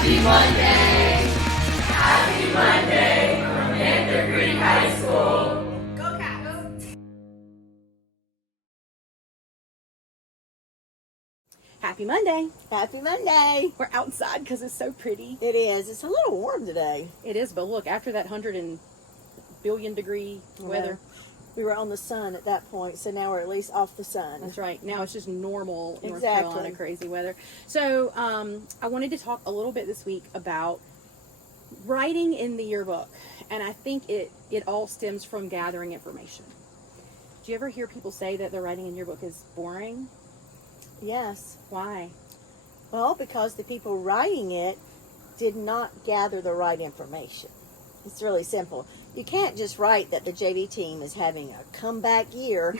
Happy Monday! Happy Monday from Panther Creek High School! Go Cats! Happy Monday! Happy Monday! We're outside because it's so pretty. It is. It's a little warm today. It is, but look, after that 100 billion degree weather. We were on the sun at that point, so now we're at least off the sun. That's right. Now it's just normal North Exactly. Carolina crazy weather. So I wanted to talk a little bit this week about writing in the yearbook. And I think it all stems from gathering information. Do you ever hear people say that their writing in yearbook is boring? Yes. Why? Well, because the people writing it did not gather the right information. It's really simple. You can't just write that the JV team is having a comeback year.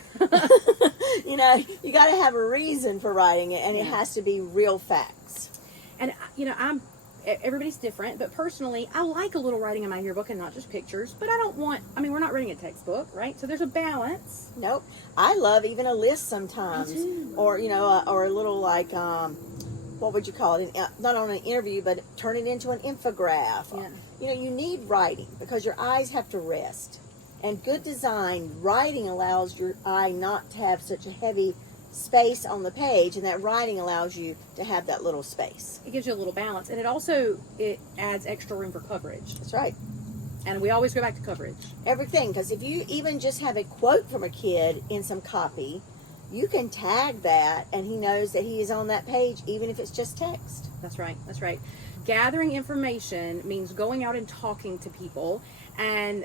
You know, you got to have a reason for writing it, and it has to be real facts. And, you know, everybody's different, but personally, I like a little writing in my yearbook and not just pictures, but we're not reading a textbook, right? So there's a balance. Nope. I love even a list sometimes. Me too. Or, you know, or a little like, what would you call it? Not on an interview, but turn it into an infograph. Yeah. You know, you need writing because your eyes have to rest. And good design, writing allows your eye not to have such a heavy space on the page, and that writing allows you to have that little space. It gives you a little balance, and it adds extra room for coverage. That's right. And we always go back to coverage. Everything, because if you even just have a quote from a kid in some copy, you can tag that, and he knows that he is on that page, even if it's just text. That's right. That's right. Gathering information means going out and talking to people. And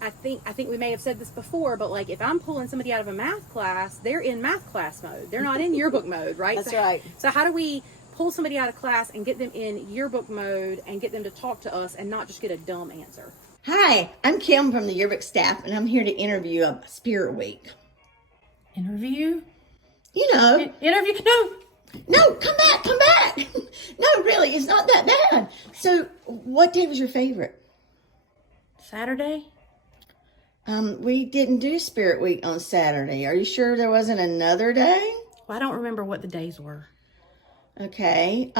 I think we may have said this before, but like if I'm pulling somebody out of a math class, they're in math class mode. They're not in yearbook mode, right? That's right. So how do we pull somebody out of class and get them in yearbook mode and get them to talk to us and not just get a dumb answer? Hi, I'm Kim from the yearbook staff, and I'm here to interview a Spirit Week. Interview? You know. Interview? No, come back. No, really, it's not that bad. So, what day was your favorite? Saturday? We didn't do Spirit Week on Saturday. Are you sure there wasn't another day? Well, I don't remember what the days were. Okay.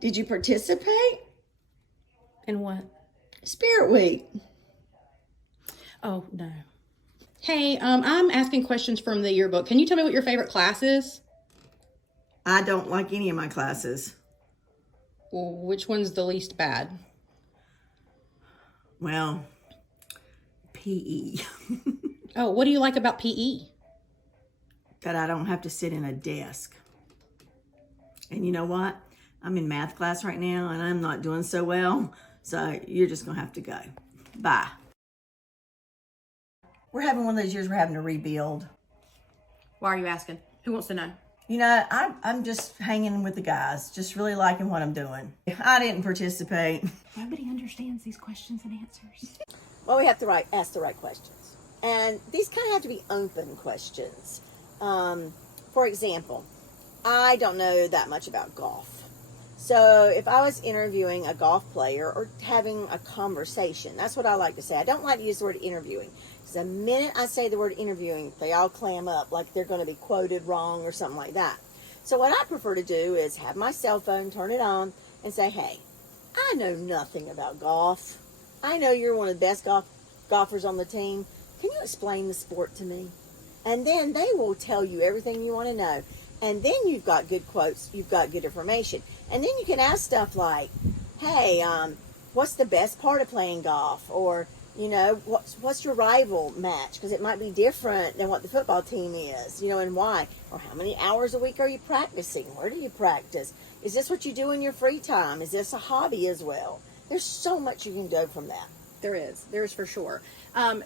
Did you participate? In what? Spirit Week. Oh, no. Hey, I'm asking questions from the yearbook. Can you tell me what your favorite class is? I don't like any of my classes. Well, which one's the least bad? Well, PE. Oh, what do you like about PE? That I don't have to sit in a desk. And you know what? I'm in math class right now, and I'm not doing so well. So you're just going to have to go. Bye. We're having one of those years we're having to rebuild. Why are you asking? Who wants to know? You know, I'm just hanging with the guys, just really liking what I'm doing. I didn't participate. Nobody understands these questions and answers. Well, we have to ask the right questions. And these kind of have to be open questions. For example, I don't know that much about golf. So if I was interviewing a golf player or having a conversation, that's what I like to say. I don't like to use the word interviewing. Because the minute I say the word interviewing, they all clam up like they're going to be quoted wrong or something like that. So what I prefer to do is have my cell phone, turn it on, and say, hey, I know nothing about golf. I know you're one of the best golfers on the team. Can you explain the sport to me? And then they will tell you everything you want to know. And then you've got good quotes, you've got good information. And then you can ask stuff like, hey, what's the best part of playing golf? Or, you know, what's your rival match? Because it might be different than what the football team is, you know, and why? Or how many hours a week are you practicing? Where do you practice? Is this what you do in your free time? Is this a hobby as well? There's so much you can do from that. There is for sure.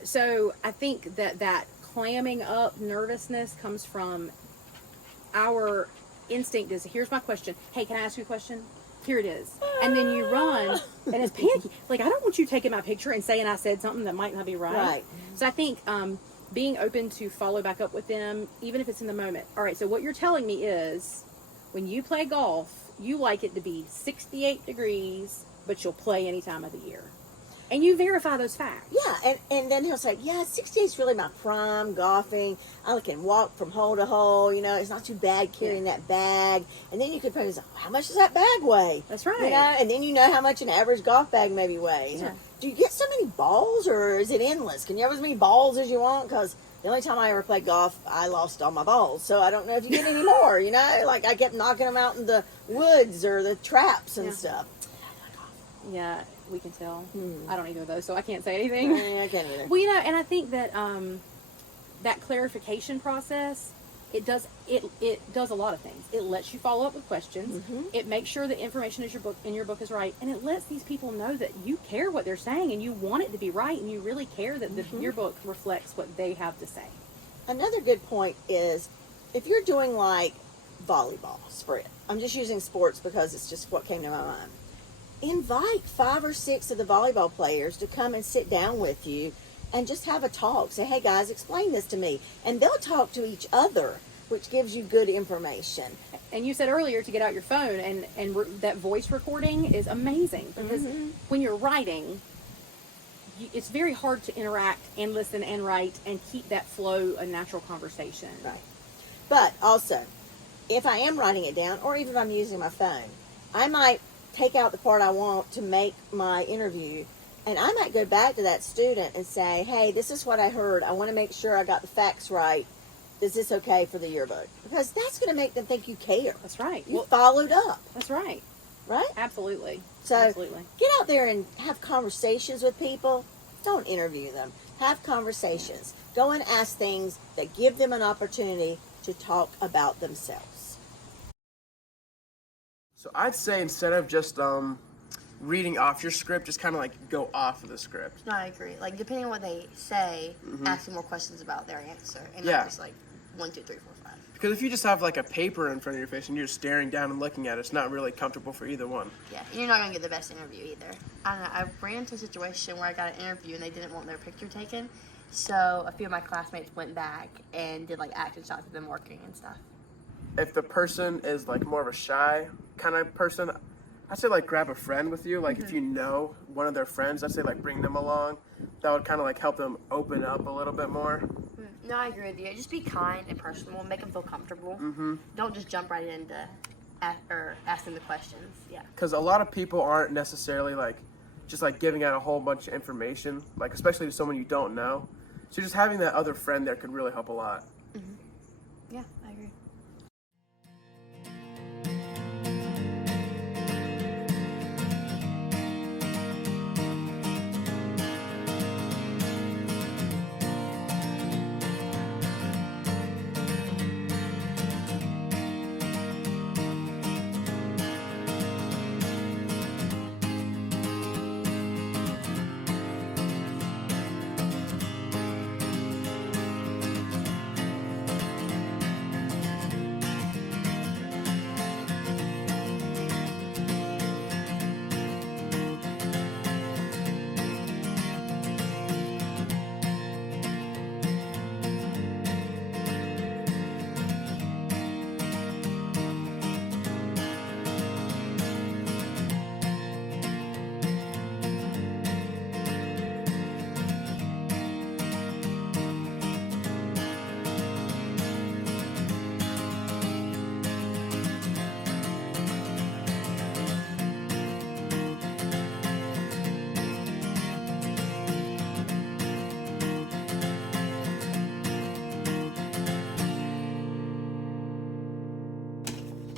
So I think that clamming up nervousness comes from our instinct is, here's my question. Hey, can I ask you a question? Here it is. And then you run, and it's panicky. Like, I don't want you taking my picture and saying I said something that might not be right. Right. So I think being open to follow back up with them, even if it's in the moment. All right, so what you're telling me is when you play golf, you like it to be 68 degrees, but you'll play any time of the year. And you verify those facts. Yeah, and then he'll say, yeah, 68 is really my prime golfing. I can walk from hole to hole. You know, it's not too bad carrying that bag. And then you could probably say, how much does that bag weigh? That's right. You know, and then you know how much an average golf bag maybe weighs. Yeah. Do you get so many balls, or is it endless? Can you have as many balls as you want? Because the only time I ever played golf, I lost all my balls. So I don't know if you get any more, you know? Like, I kept knocking them out in the woods or the traps and stuff. Yeah, we can tell. I don't either, though, so I can't say anything. I can't either. Well, you know, and I think that that clarification process, it does a lot of things. It lets you follow up with questions. It makes sure the information in your book is right, and it lets these people know that you care what they're saying and you want it to be right, and you really care that your book reflects what they have to say. Another good point is if you're doing like volleyball spread. I'm just using sports because it's just what came to my mind. Invite 5 or 6 of the volleyball players to come and sit down with you and just have a talk. Say, hey guys, explain this to me. And they'll talk to each other, which gives you good information. And you said earlier to get out your phone, and that voice recording is amazing because when you're writing, it's very hard to interact and listen and write and keep that flow a natural conversation. Right. But also, if I am writing it down, or even if I'm using my phone, I might take out the part I want to make my interview, and I might go back to that student and say, hey, this is what I heard. I want to make sure I got the facts right. Is this okay for the yearbook? Because that's going to make them think you care. That's right. You followed up. That's right. Right? Absolutely. So Absolutely. Get out there and have conversations with people. Don't interview them. Have conversations. Go and ask things that give them an opportunity to talk about themselves. So I'd say instead of just reading off your script, just kind of like go off of the script. No, I agree. Like, depending on what they say, asking more questions about their answer. And Yeah. not just like 1, 2, 3, 4, 5. Because if you just have like a paper in front of your face and you're just staring down and looking at it, it's not really comfortable for either one. Yeah, and you're not going to get the best interview either. I don't know. I ran into a situation where I got an interview and they didn't want their picture taken. So a few of my classmates went back and did like action shots of them working and stuff. If the person is like more of a shy kind of person, I'd say like grab a friend with you. Like if you know one of their friends, I'd say like bring them along. That would kind of like help them open up a little bit more. No, I agree with you. Just be kind and personable. Make them feel comfortable. Don't just jump right into ask them the questions. Yeah. Because a lot of people aren't necessarily like just like giving out a whole bunch of information, like especially to someone you don't know. So just having that other friend there could really help a lot. Yeah, I agree.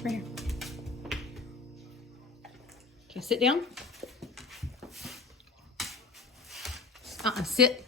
Right here. Okay, sit down. Sit.